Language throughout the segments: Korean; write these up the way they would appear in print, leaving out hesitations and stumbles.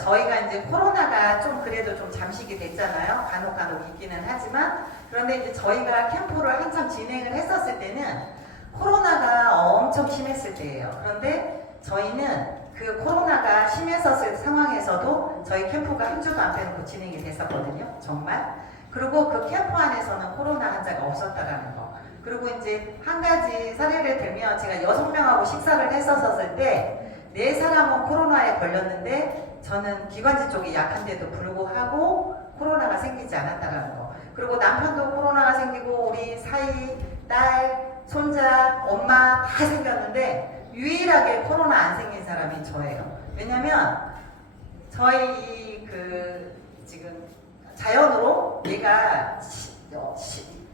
저희가 이제 코로나가 좀 그래도 좀 잠식이 됐잖아요. 간혹 있기는 하지만, 그런데 이제 저희가 캠프를 한참 진행을 했었을 때는 코로나가 엄청 심했을 때예요. 그런데 저희는 그 코로나가 심했었을 상황에서도 저희 캠프가 한 주도 안 빼놓고 진행이 됐었거든요. 정말. 그리고 그 캠프 안에서는 코로나 환자가 없었다라는 거. 그리고 이제 한 가지 사례를 들면, 제가 6명하고 식사를 했었을 때 4사람은 코로나에 걸렸는데 저는 기관지 쪽이 약한데도 불구하고 코로나가 생기지 않았다는 거. 그리고 남편도 코로나가 생기고 우리 사이, 딸, 손자, 엄마 다 생겼는데 유일하게 코로나 안 생긴 사람이 저예요. 왜냐면 저희 지금 자연으로 얘가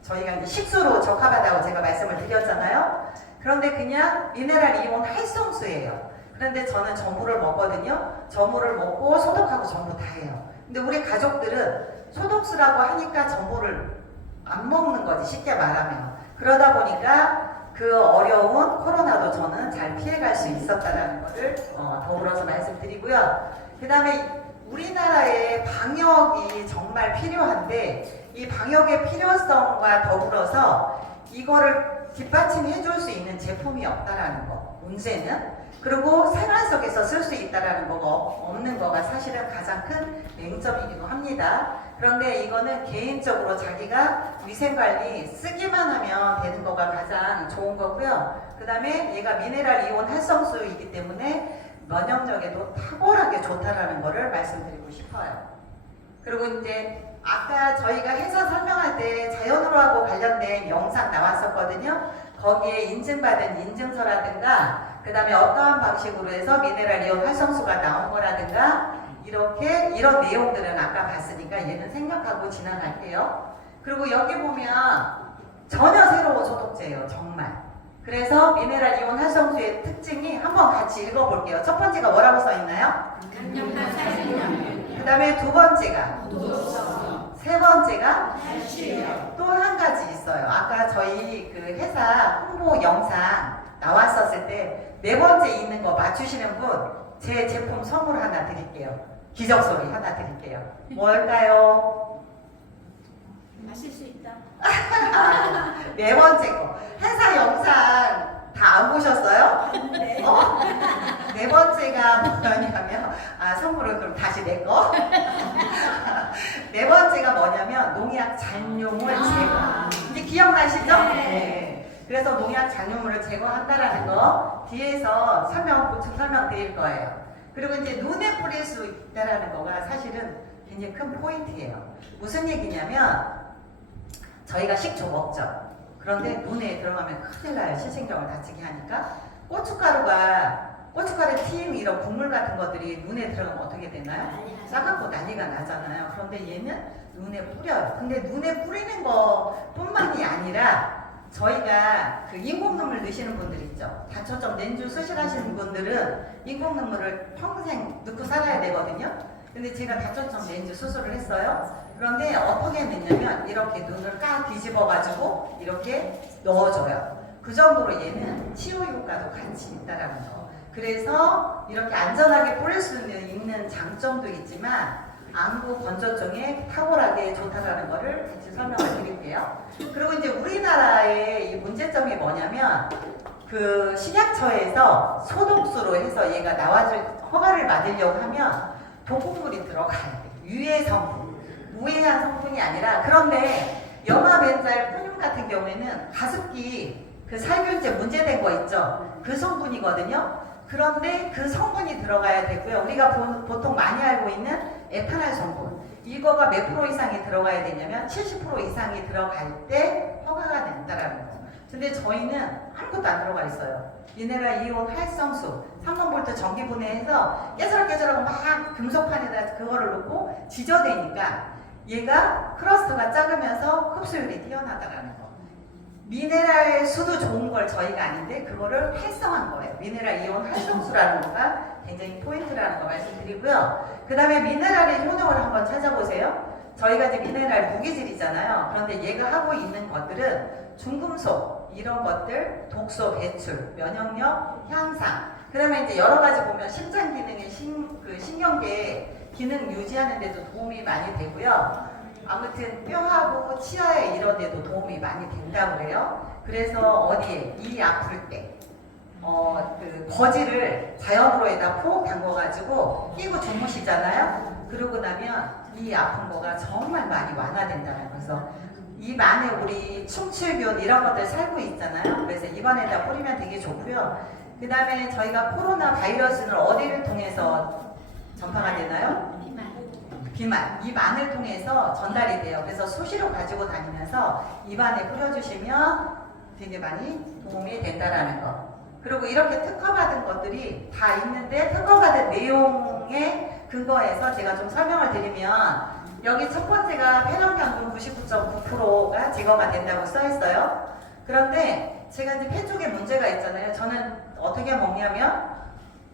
저희가 이제 식수로 적합하다고 제가 말씀을 드렸잖아요. 그런데 그냥 미네랄 이온 활성수예요. 그런데 저는 전부를 먹거든요. 전부를 먹고 소독하고 전부 다 해요. 근데 우리 가족들은 소독수라고 하니까 전부를 안 먹는 거지, 쉽게 말하면. 그러다 보니까 그 어려운 코로나도 저는 잘 피해갈 수 있었다는 것을 더불어서 말씀드리고요. 그 다음에 우리나라의 방역이 정말 필요한데 이 방역의 필요성과 더불어서 이거를 뒷받침해 줄 수 있는 제품이 없다라는 거. 문제는. 그리고 생활 속에서 쓸 수 있다라는 거가 없는 거가 사실은 가장 큰 맹점이기도 합니다. 그런데 이거는 개인적으로 자기가 위생관리 쓰기만 하면 되는 거가 가장 좋은 거고요. 그 다음에 얘가 미네랄 이온 활성수이기 때문에 면역력에도 탁월하게 좋다라는 거를 말씀드리고 싶어요. 그리고 이제 아까 저희가 해서 설명할 때 자연으로하고 관련된 영상 나왔었거든요. 거기에 인증받은 인증서라든가 그 다음에 어떠한 방식으로 해서 미네랄 이온 활성수가 나온 거라든가 이런 내용들은 아까 봤으니까 얘는 생략하고 지나갈게요. 그리고 여기 보면 전혀 새로운 소독제예요. 정말. 그래서 미네랄 이온 활성수의 특징이 한번 같이 읽어볼게요. 첫 번째가 뭐라고 써있나요? 그 다음에 두 번째가 세 번째가 또 한 가지 있어요. 아까 저희 그 회사 홍보 영상 나왔었을 때 네 번째 있는 거 맞추시는 분 제 제품 선물 하나 드릴게요. 기적소리 하나 드릴게요. 뭘까요? 마실 수 있다. 네 번째 거. 회사 영상 다 안 보셨어요? 네. 네 번째가 뭐냐면 선물은 그럼 다시 내 거. 네 번째가 뭐냐면 농약 잔류물 제거. 이제 기억나시죠? 네. 그래서 농약 잔류물을 제거한다라는 거 뒤에서 보충 설명 드릴 거예요. 그리고 이제 눈에 뿌릴 수 있다라는 거가 사실은 굉장히 큰 포인트예요. 무슨 얘기냐면 저희가 식초 먹죠. 그런데 눈에 들어가면 큰일 나요. 시신경을 다치게 하니까. 고춧가루 튀김 이런 국물 같은 것들이 눈에 들어가면 어떻게 되나요? 싸갖고 난리가 나잖아요. 그런데 얘는 눈에 뿌려요. 근데 눈에 뿌리는 거 뿐만이 아니라 저희가 그 인공눈물 넣으시는 분들 있죠. 다초점 렌즈 수술하시는 분들은 인공눈물을 평생 넣고 살아야 되거든요. 근데 제가 다초점 렌즈 수술을 했어요. 그런데 어떻게 넣냐면 이렇게 눈을 까 뒤집어 가지고 이렇게 넣어줘요. 그 정도로 얘는 치유 효과도 같이 있다라는 거. 그래서 이렇게 안전하게 뿌릴 수 있는 장점도 있지만 안구 건조증에 탁월하게 좋다라는 거를 같이 설명을 드릴게요. 그리고 이제 우리나라의 이 문제점이 뭐냐면 그 식약처에서 소독수로 해서 얘가 허가를 받으려고 하면 독극물이 들어가야 돼. 유해 성분, 무해한 성분이 아니라. 그런데 염화벤잘 푸뇽 같은 경우에는 가습기 그 살균제 문제된 거 있죠. 그 성분이거든요. 그런데 그 성분이 들어가야 되고요. 우리가 보통 많이 알고 있는 에탄올 성분, 이거가 몇 프로 이상이 들어가야 되냐면 70% 이상이 들어갈 때 허가가 된다라는 거. 근데 저희는 아무것도 안 들어가 있어요. 미네랄 이온 활성수 3번 전기 분해해서 깨저럭깨저럭 막 금속판에다 그거를 넣고 지져대니까 얘가 클러스터가 작으면서 흡수율이 뛰어나다라는 거. 미네랄 수도 좋은 걸 저희가 아닌데 그거를 활성한 거예요. 미네랄 이온 활성수라는 거가 굉장히 포인트라는 거 말씀드리고요. 그 다음에 미네랄의 효능을 한번 찾아보세요. 저희가 이제 미네랄 무기질이잖아요. 그런데 얘가 하고 있는 것들은 중금속 이런 것들, 독소 배출, 면역력 향상, 그러면 이제 여러 가지 보면 심장 기능의 신경계 기능 유지하는 데도 도움이 많이 되고요. 아무튼 뼈하고 치아에 이런 데도 도움이 많이 된다고 그래요. 그래서 어디에 이 아플 때 그 거지를 자연으로에다 푹 담궈가지고 끼고 주무시잖아요. 그러고 나면 이 아픈 거가 정말 많이 완화된다는 거죠. 입 안에 우리 충출균 이런 것들 살고 있잖아요. 그래서 입안에다 뿌리면 되게 좋고요. 그 다음에 저희가 코로나 바이러스는 어디를 통해서 전파가 되나요? 비만, 입 안을 통해서 전달이 돼요. 그래서 수시로 가지고 다니면서 입안에 뿌려주시면 되게 많이 도움이 된다라는 거. 그리고 이렇게 특허받은 것들이 다 있는데 특허받은 내용에 근거해서 제가 좀 설명을 드리면 여기 첫 번째가 폐렴경균 99.9%가 제거가 된다고 써있어요. 그런데 제가 이제 폐 쪽에 문제가 있잖아요. 저는 어떻게 먹냐면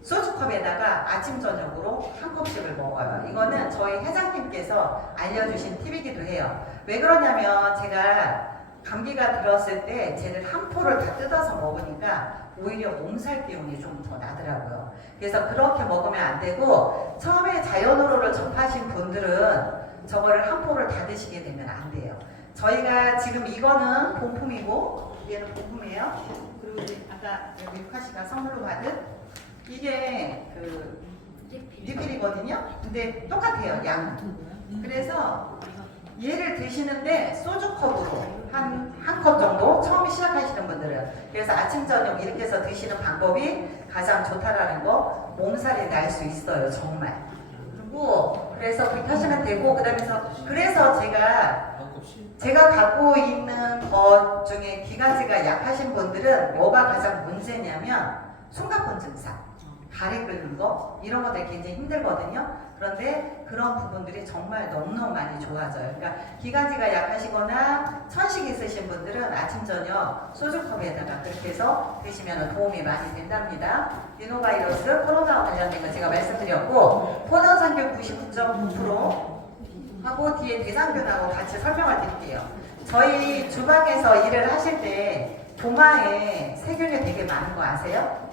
소주컵에다가 아침 저녁으로 한 컵씩을 먹어요. 이거는 저희 회장님께서 알려주신 팁이기도 해요. 왜 그러냐면 제가 감기가 들었을 때 쟤를 한 포를 다 뜯어서 먹으니까 오히려 몸살 기운이 좀 더 나더라고요. 그래서 그렇게 먹으면 안 되고 처음에 자연으로를 접하신 분들은 저거를 한 포를 다 드시게 되면 안 돼요. 저희가 지금 이거는 본품이고 얘는 본품이에요. 그리고 이제 아까 밀카 씨가 선물로 받은 이게 그 리필이거든요. 근데 똑같아요, 양은. 그래서 얘를 드시는데 소주컵으로 한 컵 정도 처음 시작하시는 분들은 그래서 아침 저녁 이렇게 해서 드시는 방법이 가장 좋다라는 거. 몸살이 날 수 있어요, 정말. 그리고 그래서 그렇게 하시면 되고 그래서 제가 갖고 있는 것 중에 기관지가 약하신 분들은 뭐가 가장 문제냐면 숨가쁜 증상, 다리 끓는 거 이런 것들이 굉장히 힘들거든요. 그런데 그런 부분들이 정말 너무너무 많이 좋아져요. 그러니까 기관지가 약하시거나 천식 있으신 분들은 아침 저녁 소주컵에다가 그렇게 해서 드시면 도움이 많이 된답니다. 리노바이러스 코로나와 관련된 거 제가 말씀드렸고 포도상균 99.9% 하고 뒤에 대상균하고 같이 설명을 드릴게요. 저희 주방에서 일을 하실 때 도마에 세균이 되게 많은 거 아세요?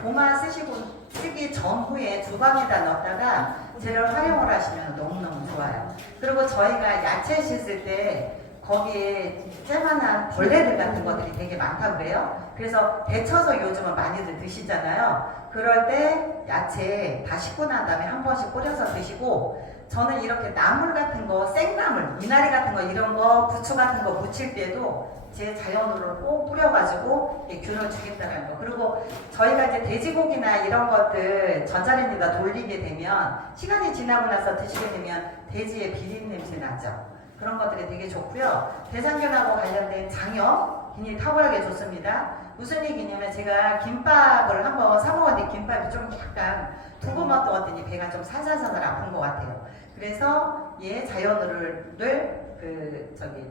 도마 쓰기 전후에 주방에다 넣었다가 쟤를 활용을 하시면 너무너무 좋아요. 그리고 저희가 야채 씻을 때 거기에 쬐만한 벌레들 같은 것들이 되게 많다고 그래요. 그래서 데쳐서 요즘은 많이들 드시잖아요. 그럴 때 야채 다 씻고 난 다음에 한 번씩 뿌려서 드시고 저는 이렇게 나물 같은 거, 생나물, 미나리 같은 거 이런 거, 부추 같은 거 무칠 때도 제 자연으로 꼭 뿌려가지고 균을 주겠다는 거. 그리고 저희가 이제 돼지고기나 이런 것들 전자레인지에다 돌리게 되면 시간이 지나고 나서 드시게 되면 돼지의 비린 냄새 나죠. 그런 것들이 되게 좋고요. 대상균하고 관련된 장염 굉장히 탁월하게 좋습니다. 무슨 얘기냐면 제가 김밥을 한번 사 먹었는데 김밥이 좀 약간 두부 맛 먹었더니 배가 좀 살살살살 아픈 것 같아요. 그래서 얘 자연으로를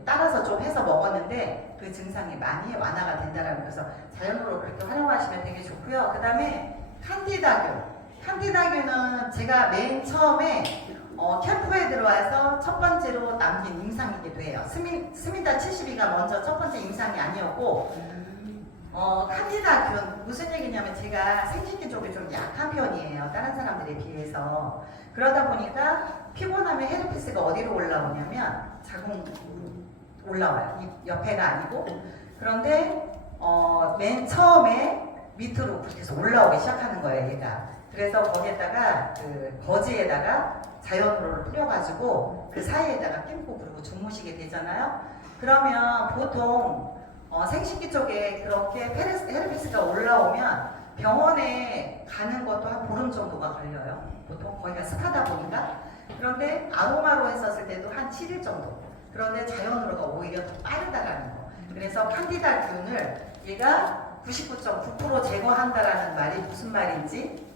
따라서 좀 해서 먹었는데 그 증상이 많이 완화가 된다라고 그래서 자연으로 그렇게 활용하시면 되게 좋고요. 그 다음에 칸디다균. 칸디다균은 제가 맨 처음에 캠프에 들어와서 첫 번째로 남긴 임상이기도 해요. 스미다 72가 먼저 첫 번째 임상이 아니었고 칸디다균 무슨 얘기냐면 제가 생식기 쪽이 좀 약한 편이에요. 다른 사람들에 비해서. 그러다 보니까 피곤하면 헤르피스가 어디로 올라오냐면 자궁 올라와요. 이 옆에가 아니고. 그런데 맨 처음에 밑으로 그렇게 해서 올라오기 시작하는 거예요, 얘가. 그래서 거기에다가 거지에다가 자연으로를 뿌려가지고 그 사이에다가 낀고 그리고 주무시게 되잖아요. 그러면 보통 생식기 쪽에 그렇게 헤르피스가 올라오면 병원에 가는 것도 한 보름 정도가 걸려요. 보통 거기가 습하다 보니까. 그런데 아로마로 했었을 때도 한 7일 정도. 그런데 자연으로가 오히려 더 빠르다라는 거. 그래서 칸디다균을 얘가 99.9% 제거한다라는 말이 무슨 말인지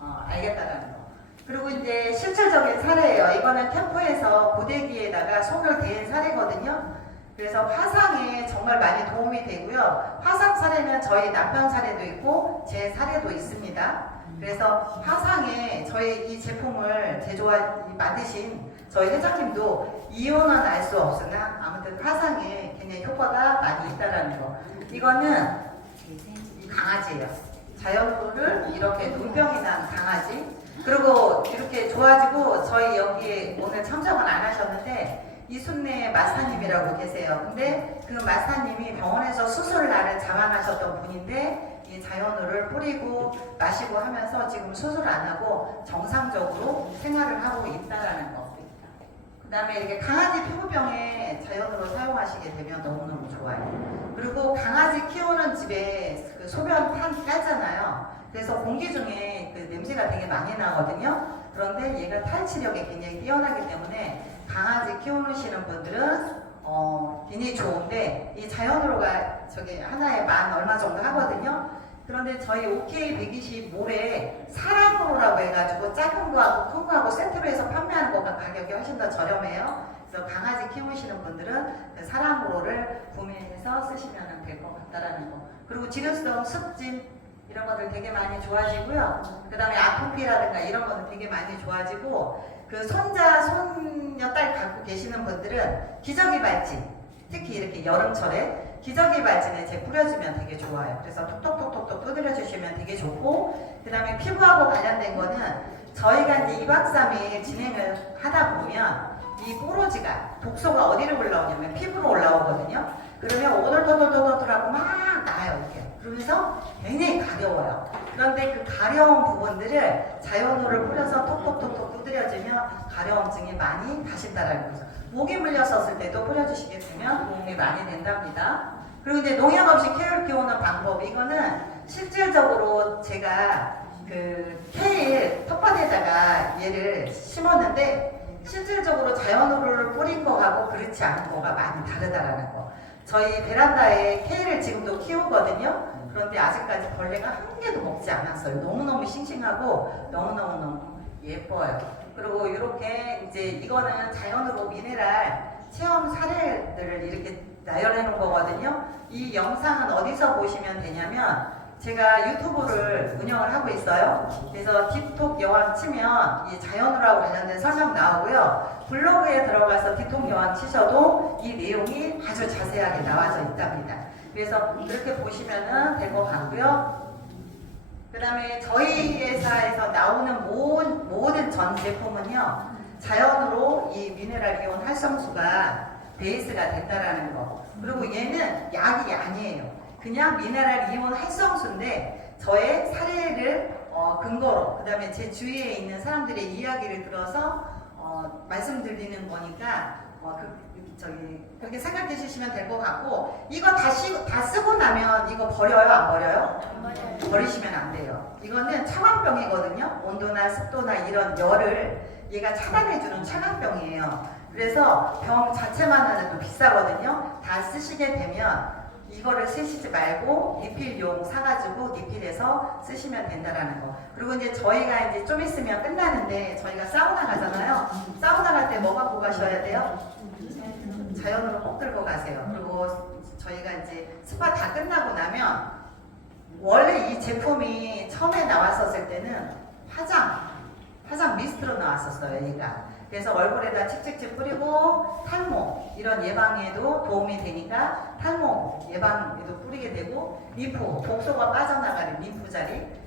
알겠다라는 거. 그리고 이제 실질적인 사례예요. 이거는 캠프에서 고데기에다가 손을 댄 사례거든요. 그래서 화상에 정말 많이 도움이 되고요. 화상 사례는 저희 남편 사례도 있고 제 사례도 있습니다. 그래서 화상에 저희 이 제품을 만드신 저희 회장님도 이유는 알 수 없으나 아무튼 화상에 굉장히 효과가 많이 있다라는 거. 이거는 강아지예요. 자연으로를 이렇게 눈병이 난 강아지, 그리고 이렇게 좋아지고 저희 여기에 오늘 참석은 안 하셨는데 이순례 마사님이라고 계세요. 근데 그 마사님이 병원에서 수술날을 자만하셨던 분인데 이 자연우를 뿌리고 마시고 하면서 지금 수술 안 하고 정상적으로 생활을 하고 있다라는 거. 그 다음에 이렇게 강아지 피부병에 자연으로 사용하시게 되면 너무너무 좋아요. 그리고 강아지 키우는 집에 그 소변 판 깔잖아요. 그래서 공기 중에 그 냄새가 되게 많이 나거든요. 그런데 얘가 탈취력이 굉장히 뛰어나기 때문에 강아지 키우시는 분들은 굉장히 좋은데 이 자연으로가 저기 하나에 만 얼마 정도 하거든요. 그런데 저희 OK120 몰에 사랑으로라고 해가지고 작은 거하고 큰 거하고 세트로 해서 판매하는 거가 가격이 훨씬 더 저렴해요. 그래서 강아지 키우시는 분들은 그 사랑으로를 구매해서 쓰시면 될 것 같다라는 거. 그리고 지루성, 습진 이런 것들 되게 많이 좋아지고요. 그 다음에 아토피라든가 이런 거는 되게 많이 좋아지고 그 손자, 손녀딸 갖고 계시는 분들은 기저귀 발진, 특히 이렇게 여름철에 기저귀 발진에 이제 뿌려주면 되게 좋아요. 그래서 톡톡톡톡톡 두드려 주시면 되게 좋고, 그 다음에 피부하고 관련된 거는 저희가 이제 2박 3일 진행을 하다 보면 이 뽀로지가 독소가 어디로 올라오냐면 피부로 올라오거든요. 그러면 오돌도돌도돌하고 막 나요 이렇게. 그러면서 굉장히 가려워요. 그런데 그 가려운 부분들을 자연우를 뿌려서 톡톡톡톡 두드려주면 가려움증이 많이 가신다라는 거죠. 모기 물렸었을 때도 뿌려주시게 되면 도움이 많이 된답니다. 그리고 이제 농약 없이 케일 키우는 방법, 이거는 실질적으로 제가 그 케일 텃밭에다가 얘를 심었는데 실질적으로 자연우를 뿌린 거하고 그렇지 않은 거가 많이 다르다라는 거. 저희 베란다에 케일을 지금도 키우거든요. 그런데 아직까지 벌레가 한 개도 먹지 않았어요. 너무너무 싱싱하고 너무너무 예뻐요. 그리고 이렇게 이제 이거는 자연으로 미네랄 체험 사례들을 이렇게 나열해 놓은 거거든요. 이 영상은 어디서 보시면 되냐면 제가 유튜브를 운영을 하고 있어요. 그래서 딥톡 여왕 치면 이 자연우라고 관련된 설명 나오고요. 블로그에 들어가서 딥톡 여왕 치셔도 이 내용이 아주 자세하게 나와져 있답니다. 그래서 그렇게 보시면 될 것 같고요. 그 다음에 저희 회사에서 나오는 모든 전 제품은요, 자연으로 이 미네랄 이온 활성수가 베이스가 된다라는 거. 그리고 얘는 약이 아니에요. 그냥 미네랄 이온 활성수인데 저의 사례를 근거로, 그 다음에 제 주위에 있는 사람들의 이야기를 들어서 말씀드리는 거니까 그렇게 생각해 주시면 될 것 같고, 이거 다 쓰고 나면 이거 버려요? 안 버려요? 버리시면 안 돼요. 이거는 차광병이거든요. 온도나 습도나 이런 열을 얘가 차단해주는 차광병이에요. 그래서 병 자체만 해도 비싸거든요. 다 쓰시게 되면 이거를 쓰시지 말고 리필용 사가지고 리필해서 쓰시면 된다라는 거. 그리고 이제 저희가 이제 좀 있으면 끝나는데 저희가 사우나 가잖아요. 사우나 갈 때 뭐 갖고 가셔야 돼요? 자연으로 꼭 들고 가세요. 그리고 저희가 이제 스파 다 끝나고 나면 원래 이 제품이 처음에 나왔었을 때는 화장 미스트로 나왔었어요, 얘가. 그래서 얼굴에다 칙칙칙 뿌리고 탈모 이런 예방에도 도움이 되니까 탈모 예방에도 뿌리게 되고, 림프, 독소가 빠져나가는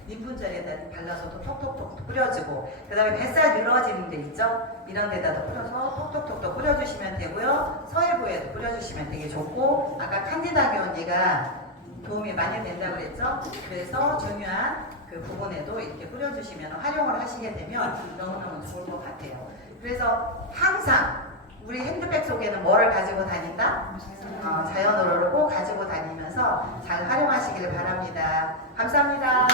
림프자리에다 발라서도 톡톡톡 뿌려주고, 그 다음에 뱃살 늘어지는 데 있죠? 이런 데다도 뿌려서 톡톡톡 뿌려주시면 되고요. 서해부에도 뿌려주시면 되게 좋고, 아까 칸디다균 얘가 도움이 많이 된다고 그랬죠? 그래서 중요한 그 부분에도 이렇게 뿌려주시면 활용을 하시게 되면 너무너무 좋을 것 같아요. 그래서 항상 우리 핸드백 속에는 뭐를 가지고 다닌다? 자연으로를 꼭 가지고 다니면서 잘 활용하시길 바랍니다. 감사합니다.